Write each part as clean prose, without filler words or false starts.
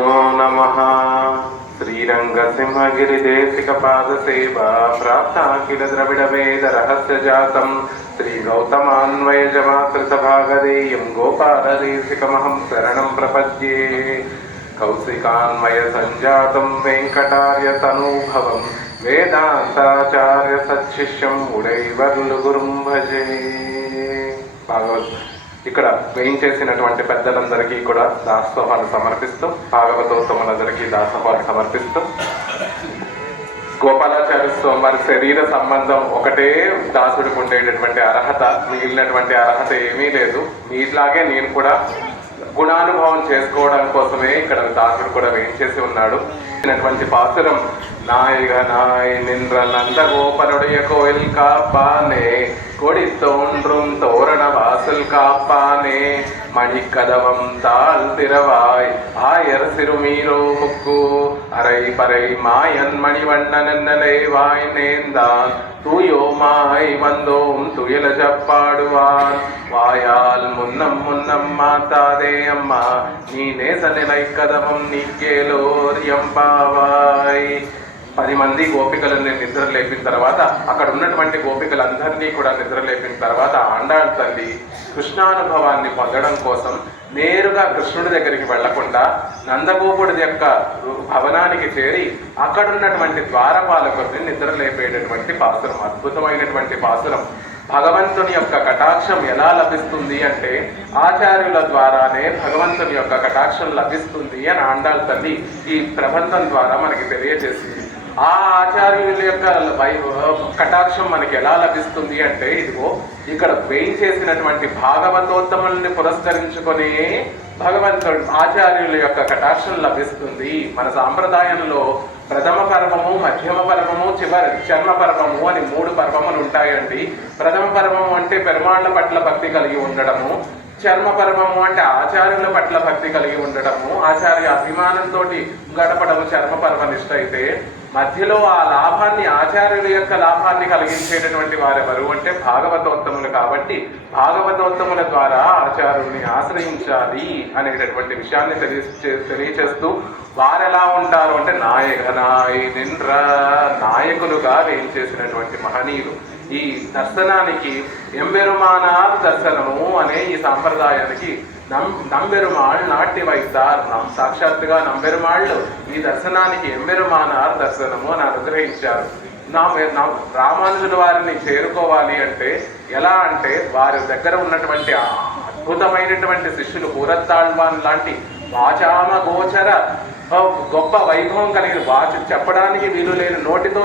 ఓం నమః శ్రీరంగసింహగిరిదేశికపాదసేవా ప్రాప్తాఖిల ద్రవిడ వేద రహస్య జాతం శ్రీ గౌతమాన్వయజమాకృతభాగదేయం గోపాలదేశికమహం శరణం ప్రపద్యే. కౌశికాన్వయ సంజాతం వెంకటార్య తనూభవం వేదాంతాచార్య సచ్చిష్యం ఉడైవర్లు గురుం భజే. భాగవత్ ఇక్కడ వేయించేసినటువంటి పెద్దలందరికీ కూడా దాసోహాలు సమర్పిస్తూ, భాగవతోత్తములందరికీ దాసోహాలు సమర్పిస్తూ, గోపాలాచార్య స్వామి వారి శరీర సంబంధం ఒకటే దాసుడికి ఉండేటటువంటి అర్హత, మిగిలినటువంటి అర్హత ఏమీ లేదు. మీలాగే నేను కూడా గుణానుభవం చేసుకోవడం కోసమే ఇక్కడ దాసుడు కూడా వేయించేసి ఉన్నాడు. పాసురం நாயகனாய் நின்ற நந்த கோபனுடைய கோயில் காப்பானே, கொடி தோன்றும் தோரண வாசல் காப்பானே, மணிக்கதவம் தாழ் திறவாய் ஆயர் சிறுமீரோ முக்கு அரை பறை மாயன் மணிவண்ணன் என்னலே வாய் நேர்ந்தான் தூயோமாய் வந்தோம் துயல ஜப்பாடுவான் வாயால் முன்னம் முன்னம் மாத்தாதே அம்மா நீ நேச நிலை கதவம் நீக்கேலோர் ఎంపావాయ్. 10 మంది గోపికలను నిద్ర లేపిన తర్వాత, అక్కడ ఉన్నటువంటి గోపికలందరినీ కూడా నిద్ర లేపిన తర్వాత ఆండాళ్ తల్లి కృష్ణానుభవాన్ని పొందడం కోసం నేరుగా కృష్ణుడి దగ్గరికి వెళ్లకుండా నందగోపుడి యొక్క భవనానికి చేరి అక్కడున్నటువంటి ద్వారపాలకుడిని నిద్ర లేపేటటువంటి పాసురం, అద్భుతమైనటువంటి పాసురం. భగవంతుని యొక్క కటాక్షం ఎలా లభిస్తుంది అంటే ఆచార్యుల ద్వారానే భగవంతుని యొక్క కటాక్షం లభిస్తుంది అని ఆండాళ్ తల్లి ఈ ప్రబంధం ద్వారా మనకి తెలియజేసింది. ఆ ఆచార్యుల యొక్క కటాక్షం మనకి ఎలా లభిస్తుంది అంటే, ఇదిగో ఇక్కడ వేయించేసినటువంటి భాగవతోత్తముల్ని పురస్కరించుకొని భగవంతుడు ఆచార్యుల యొక్క కటాక్షం లభిస్తుంది. మన సాంప్రదాయంలో ప్రథమ పర్వము, మధ్యమ పర్వము, చర్మ పర్వము అని 3 పర్వములు ఉంటాయండి. ప్రథమ పర్వము అంటే పెరుమాళ్ల పట్ల భక్తి కలిగి ఉండడము, చర్మ పర్వము అంటే ఆచార్యుల పట్ల భక్తి కలిగి ఉండడము, ఆచార్య అభిమానంతో గడపడము చర్మ పర్వ నిష్ట అయితే, మధ్యలో ఆ లాభాన్ని, ఆచార్యుల యొక్క లాభాన్ని కలిగించేటటువంటి వారెవరు అంటే భాగవతోత్తములు. కాబట్టి భాగవతోత్తముల ద్వారా ఆచార్యుల్ని ఆశ్రయించాలి అనేటటువంటి విషయాన్ని తెలియచేస్తూ, వారెలా ఉంటారు అంటే నాయకనాయ్ నింద్ర నాయకులుగా వేయించేసినటువంటి మహనీయులు. ఈ దర్శనానికి ఎంబెరుమానార్ దర్శనము అనే ఈ సాంప్రదాయానికి నంబెరుమాళ్ నాట్య వైద్యార్, సాక్షాత్తుగా నంబెరుమాళ్ళు ఈ దర్శనానికి ఎంబెరుమానార్ దర్శనము అని అనుగ్రహించారు. రామానుజుల వారిని చేరుకోవాలి అంటే ఎలా అంటే, వారి దగ్గర ఉన్నటువంటి అద్భుతమైనటువంటి శిష్యులు పూరత్తాళ్వాన్ లాంటి వాచామ గోచర గొప్ప వైభవం కలిగిన, చెప్పడానికి వీలు లేని, నోటితో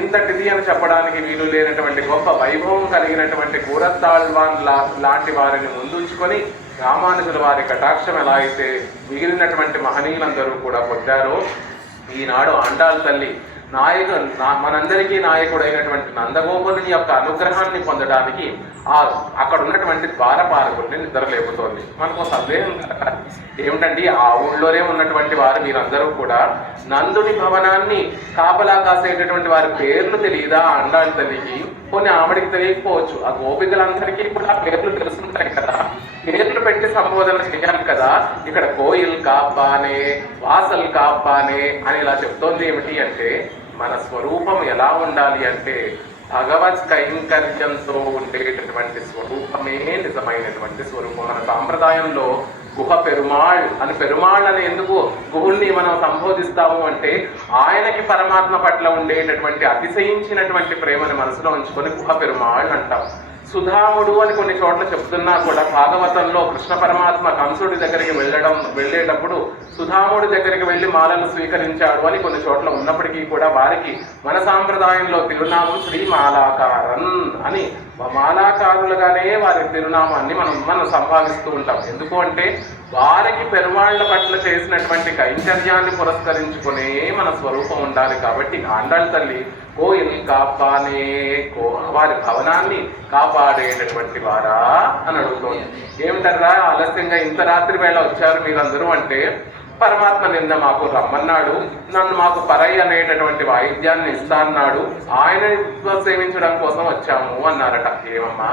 ఇంతటిది అని చెప్పడానికి వీలు లేనటువంటి గొప్ప వైభవం కలిగినటువంటి పూరత్తాళ్వాన్ లాంటి వారిని ముందుంచుకొని రామానుజుల వారి కటాక్షం ఎలా అయితే మిగిలినటువంటి మహనీయులందరూ కూడా పొందారో, ఈనాడు ఆండాళ్ తల్లి మనందరికీ నాయకుడైనటువంటి నందగోపుని యొక్క అనుగ్రహాన్ని పొందడానికి అక్కడ ఉన్నటువంటి ద్వారపాలకుడిని నిద్రలేపుతోంది. మనకు సందేహం ఏమిటండి, ఆ ఊళ్ళోనే ఉన్నటువంటి వారు మీరందరూ కూడా నందుని భవనాన్ని కాపలా కాసేటటువంటి వారి పేర్లు తెలియదా ఆండాళ్ తల్లికి? కొన్ని ఆవిడికి తెలియకపోవచ్చు, ఆ గోపికలందరికీ కూడా పేర్లు తెలుసుంటాయి కదా, పేర్లు పెట్టి సంబోధన చేయాలి కదా. ఇక్కడ కోయిల్ కాపానే, వాసల్ కాపానే అని ఇలా చెప్తోంది. ఏమిటి అంటే, మన స్వరూపం ఎలా ఉండాలి అంటే భగవత్ కైంకర్యంతో ఉండేటటువంటి స్వరూపమే నిజమైనటువంటి స్వరూపం. మన సాంప్రదాయంలో గుహ పెరుమాళ్ అని ఎందుకు గుహుల్ని మనం సంబోధిస్తాము అంటే, ఆయనకి పరమాత్మ పట్ల ఉండేటటువంటి అతిశయించినటువంటి ప్రేమను మనసులో ఉంచుకొని గుహ పెరుమాళ్ అంటాం. సుధాముడు అని కొన్ని చోట్ల చెప్తున్నా కూడా, భాగవతంలో కృష్ణ పరమాత్మ కంసుడి దగ్గరికి వెళ్ళేటప్పుడు సుధాముడి దగ్గరికి వెళ్ళి మాలను స్వీకరించాడు అని కొన్ని చోట్ల ఉన్నప్పటికీ కూడా, వారికి మన సాంప్రదాయంలో తిరునామం శ్రీ మాలాకారన్ అని, మాలాకారులుగానే వారి తిరునామాన్ని మనం సంభావిస్తూ ఉంటాం. ఎందుకు అంటే వారికి పెరుమాళ్ల పట్ల చేసినటువంటి కైంకర్యాన్ని పురస్కరించుకునే మన స్వరూపం ఉండాలి. కాబట్టి ఆండాళ్ తల్లి కోయిల్ కాపానే, వారి భవనాన్ని కాపాడేటటువంటి వారా అని అడుగుతోంది. ఏమిటర్రా ఆలస్యంగా ఇంత రాత్రి వేళ వచ్చారు మీరందరూ అంటే, పరమాత్మ నిన్న మాకు రమ్మన్నాడు, నన్ను మాకు పరై అనేటటువంటి వాయిద్యాన్ని ఇస్తా అన్నాడు, ఆయన సేవించడం కోసం వచ్చాము అన్నారట. ఏమమ్మా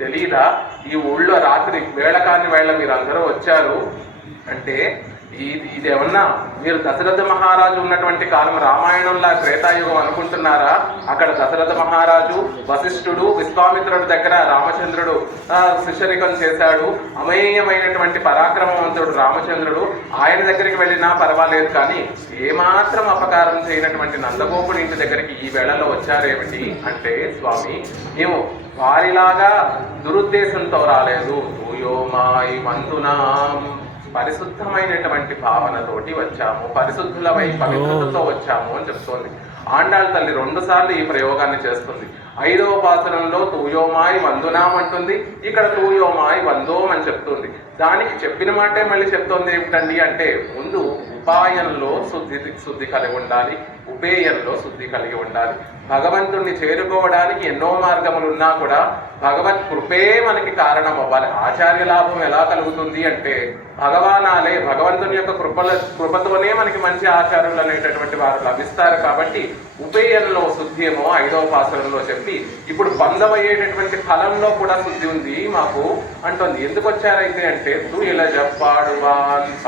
తెలీదా, ఈ ఊళ్ళో రాత్రి వేళ కాని వేళ మీరందరూ వచ్చారు అంటే ఇదేమన్నా మీరు దశరథ మహారాజు ఉన్నటువంటి కాలం రామాయణంలా త్రేతాయుగం అనుకుంటున్నారా? అక్కడ దశరథ మహారాజు, వశిష్ఠుడు, విశ్వామిత్రుడి దగ్గర రామచంద్రుడు శిష్యరికం చేశాడు. అమేయమైనటువంటి పరాక్రమవంతుడు రామచంద్రుడు. ఆయన దగ్గరికి వెళ్ళినా పర్వాలేదు, కానీ ఏమాత్రం అపకారం చేయనటువంటి నందగోపుడి ఇంటి దగ్గరికి ఈ వేళలో వచ్చారేమిటి అంటే, స్వామి మేము వారిలాగా దురుద్దేశంతో రాలేదు, తూయోమాయి మంతునాం, పరిశుద్ధమైనటువంటి భావనతోటి వచ్చాము, పరిశుద్ధులమై పవిత్రతతో వచ్చాము అని చెప్తోంది. ఆండాళ్ళ తల్లి 2 సార్లు ఈ ప్రయోగాన్ని చేస్తుంది. 5వ పాసనంలో తూయోమాయి వందునాం అంటుంది, ఇక్కడ తూయోమాయి వందోం అని చెప్తుంది. దానికి చెప్పిన మాటే మళ్ళీ చెప్తోంది ఏమిటండి అంటే, ముందు ఉపాయంలో శుద్ధి కలిగి ఉండాలి, ఉపేయంలో శుద్ధి కలిగి ఉండాలి. భగవంతుణ్ణి చేరుకోవడానికి ఎన్నో మార్గములు ఉన్నా కూడా భగవత్ కృపే మనకి కారణం అవ్వాలి. ఆచార్య లాభం ఎలా కలుగుతుంది అంటే, భగవానాలే భగవంతుని యొక్క కృపతోనే మనకి మంచి ఆచార్యులు అనేటటువంటి వారు లభిస్తారు. కాబట్టి ఉపేయంలో శుద్ధి ఏమో 5వ పాసనంలో చెప్పి, ఇప్పుడు పొందబోయేటటువంటి ఫలంలో కూడా శుద్ధి ఉంది మాకు అంటుంది. ఎందుకు వచ్చారైతే అంటే, ఇలా చెప్పాడు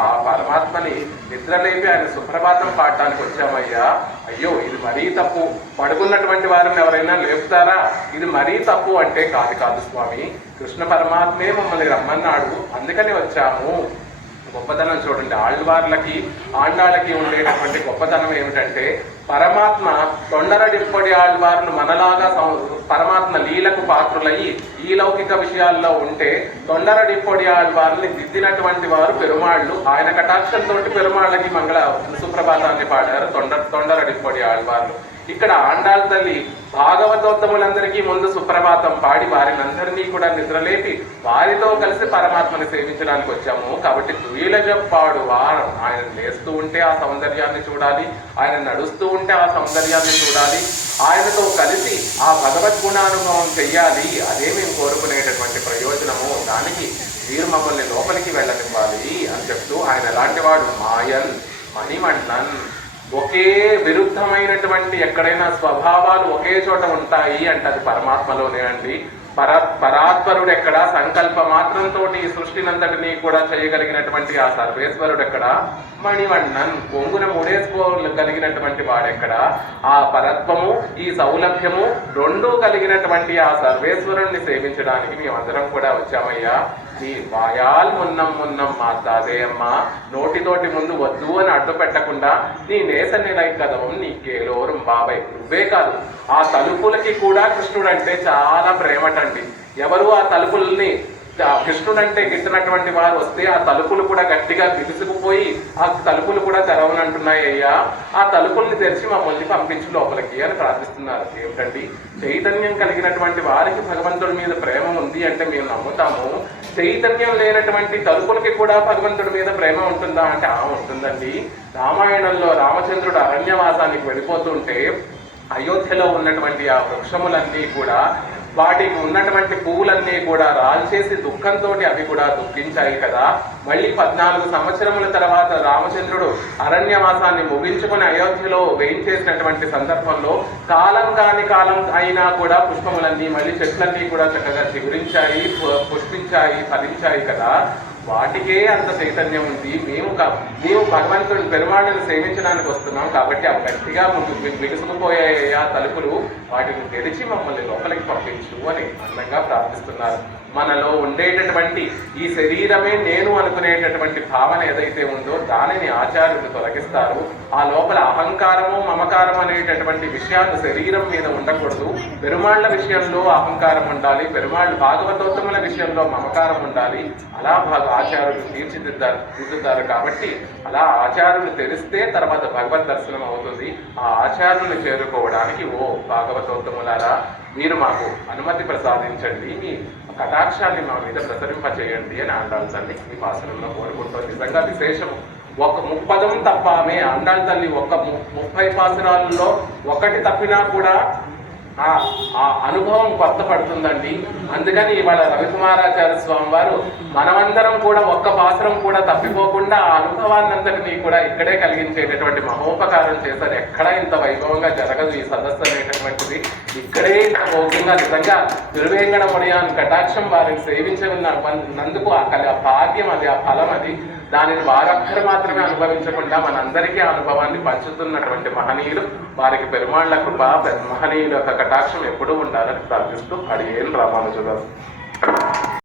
ఆ పరమాత్మని నిద్రలేపి ఆయన సుప్రభాతం పాడటానికి వచ్చామయ్యా. అయ్యో ఇది మరీ తప్పు, పడుకున్నటువంటి వారిని ఎవరైనా లేపుతారా? ఇది మరీ తప్పు అంటే, కాదు స్వామి, కృష్ణ పరమాత్మే మమ్మల్ని రమ్మన్నాడు, అందుకని వచ్చాము. గొప్పతనం చూడండి, ఆళ్వార్లకి ఆండాళ్ళకి ఉండేటటువంటి గొప్పతనం ఏమిటంటే, పరమాత్మ తొండరడిప్పటి ఆళ్వార్లు మనలాగా పరమాత్మ లీలకు పాత్రులయ్యి ఈ లౌకిక విషయాల్లో ఉంటే, తొండరడిప్పటి ఆళ్వార్ని దిద్దినటువంటి వారు పెరుమాళ్ళు. ఆయన కటాక్షంతో పెరుమాళ్ళకి మంగళ సుప్రభాతాన్ని పాడారు తొండరడిప్పటి ఆళ్వార్లు. ఇక్కడ ఆండాళ్ళ తల్లి భాగవతోత్తములందరికీ ముందు సుప్రభాతం పాడి వారినందరినీ కూడా నిద్రలేపి వారితో కలిసి పరమాత్మని సేవించడానికి వచ్చాము. కాబట్టి తుయిల చెప్పాడు వారం, ఆయన లేస్తూ ఉంటే ఆ సౌందర్యాన్ని చూడాలి, ఆయన నడుస్తూ ఉంటే ఆ సౌందర్యాన్ని చూడాలి, ఆయనతో కలిసి ఆ భగవద్గుణానుభవం చెయ్యాలి. అదే మేము కోరుకునేటటువంటి ప్రయోజనము. దానికి మీరు మమ్మల్ని లోపలికి వెళ్ళనివ్వాలి అని చెప్తూ, ఆయన ఎలాంటి వాడు, మాయన్ మణిమణ్ణన్, ఒకే విరుద్ధమైనటువంటి ఎక్కడైనా స్వభావాలు ఒకే చోట ఉంటాయి అంటది పరమాత్మలోనే అండి. పరాత్పరుడు ఎక్కడ, సంకల్ప మాత్రంతో ఈ సృష్టినంతటినీ కూడా చేయగలిగినటువంటి ఆ సర్వేశ్వరుడు ఎక్కడ, మణివన్నన్ కొంగున ముడేసుకోగలిగినటువంటి వాడెక్కడ, ఆ పరత్వము ఈ సౌలభ్యము రెండూ కలిగినటువంటి ఆ సర్వేశ్వరుణ్ణి సేవించడానికి మేమందరం కూడా వచ్చామయ్యా. నీ వాయాల్ మున్నం మాతాదేయమ్మ, నోటితోటి ముందు వద్దు అని అడ్డు పెట్టకుండా నీ నేస నిలై కదవం నీకేలోరం బాబాయ్. నువ్వే కాదు, ఆ తలుపులకి కూడా కృష్ణుడు అంటే చాలా ప్రేమటండి. ఎవరు ఆ తలుపుల్ని కృష్ణుడంటే గిట్టినటువంటి వారు వస్తే ఆ తలుపులు కూడా గట్టిగా బిగుసుకుపోయి ఆ తలుపులు కూడా తెరవనంటున్నాయి. అయ్యా, ఆ తలుపుల్ని తెరిచి మమ్మల్ని పంపించు లోపలికి అని ప్రార్థిస్తున్నారు. ఏమిటండి, చైతన్యం కలిగినటువంటి వారికి భగవంతుడి మీద ప్రేమ ఉంది అంటే మేము నమ్ముతాము. చైతన్యం లేనటువంటి తలుపులకి కూడా భగవంతుడి మీద ప్రేమ ఉంటుందా అంటే ఉంటుందండి. రామాయణంలో రామచంద్రుడు అరణ్యవాసానికి వెళ్ళిపోతుంటే అయోధ్యలో ఉన్నటువంటి ఆ వృక్షములన్నీ కూడా, వాటికి ఉన్నటువంటి పువ్వులన్నీ కూడా రాల్చేసి దుఃఖంతో అవి కూడా దుఃఖించాయి కదా. మళ్ళీ 14 సంవత్సరముల తర్వాత రామచంద్రుడు అరణ్యవాసాన్ని ముగించుకుని అయోధ్యలో వేయించేసినటువంటి సందర్భంలో కాలం కాని కాలం అయినా కూడా పుష్పములన్నీ మళ్ళీ చెట్లన్నీ కూడా చక్కగా చిగురించాయి, పుష్పించాయి, ఫలించాయి కదా. వాటికే అంత చైతన్యం ఉంది. మేము భగవంతుడి పెరుమాళ్ళని సేవించడానికి వస్తున్నాం కాబట్టి అవి గట్టిగా బిగుసుకుపోయాయి ఆ తలుపులు, వాటిని తెరిచి మమ్మల్ని లోపలికి పంపించు అని అందంగా ప్రార్థిస్తున్నారు. మనలో ఉండేటటువంటి ఈ శరీరమే నేను అనుకునేటటువంటి భావన ఏదైతే ఉందో దానిని ఆచార్యులు తొలగిస్తారు. ఆ లోపల అహంకారము మమకారం అనేటటువంటి విషయాలు శరీరం మీద ఉండకూడదు. పెరుమాళ్ల విషయంలో అహంకారం ఉండాలి, పెరుమాళ్ళు భాగవతోత్తముల విషయంలో మమకారం ఉండాలి. అలా ఆచార్యులు తీర్చిదిద్దారు కాబట్టి అలా ఆచార్యులు తెలిస్తే తర్వాత భగవద్ దర్శనం అవుతుంది. ఆ ఆచార్యులను చేరుకోవడానికి భాగవతోత్తములారా, మీరు మాకు అనుమతి ప్రసాదించండి, మీ కటాక్షాన్ని మా మీద ప్రసరింపచేయండి అని ఆండాళ్ళ తల్లి ఈ పాసనంలో కోరుకుంటుంది. నిజంగా విశేషము. ఒక 30 తప్ప ఆమె ఆండాళ్ళ తల్లి 30 పాసనాలలో ఒకటి తప్పినా కూడా ఆ అనుభవం కొత్త పడుతుందండి. అందుకని ఇవాళ రవికుమారాచార్య స్వామి వారు మనమందరం కూడా ఒక్క పాత్రం కూడా తప్పిపోకుండా ఆ అనుభవాన్నంతటినీ కూడా ఇక్కడే కలిగించేటటువంటి మహోపకారం చేశారు. ఎక్కడా ఇంత వైభవంగా జరగదు ఈ సదస్సు అనేటటువంటిది. ఇక్కడే ఇంత భౌతికంగా నిజంగా తిరువేంకటముడియాన్ కటాక్షం వారిని సేవించినందుకు ఆ భాగ్యం అది, ఆ ఫలం అది. దానిని వారొక్కరు మాత్రమే అనుభవించకుండా మనందరికీ ఆ అనుభవాన్ని పంచుతున్నటువంటి మహనీయులు, వారికి పెరుమాళ్ల కృప, మహనీయుల యొక్క కటాక్షం ఎప్పుడూ ఉండాలని ప్రార్థిస్తూ అడిగేను రామానుజదాసు.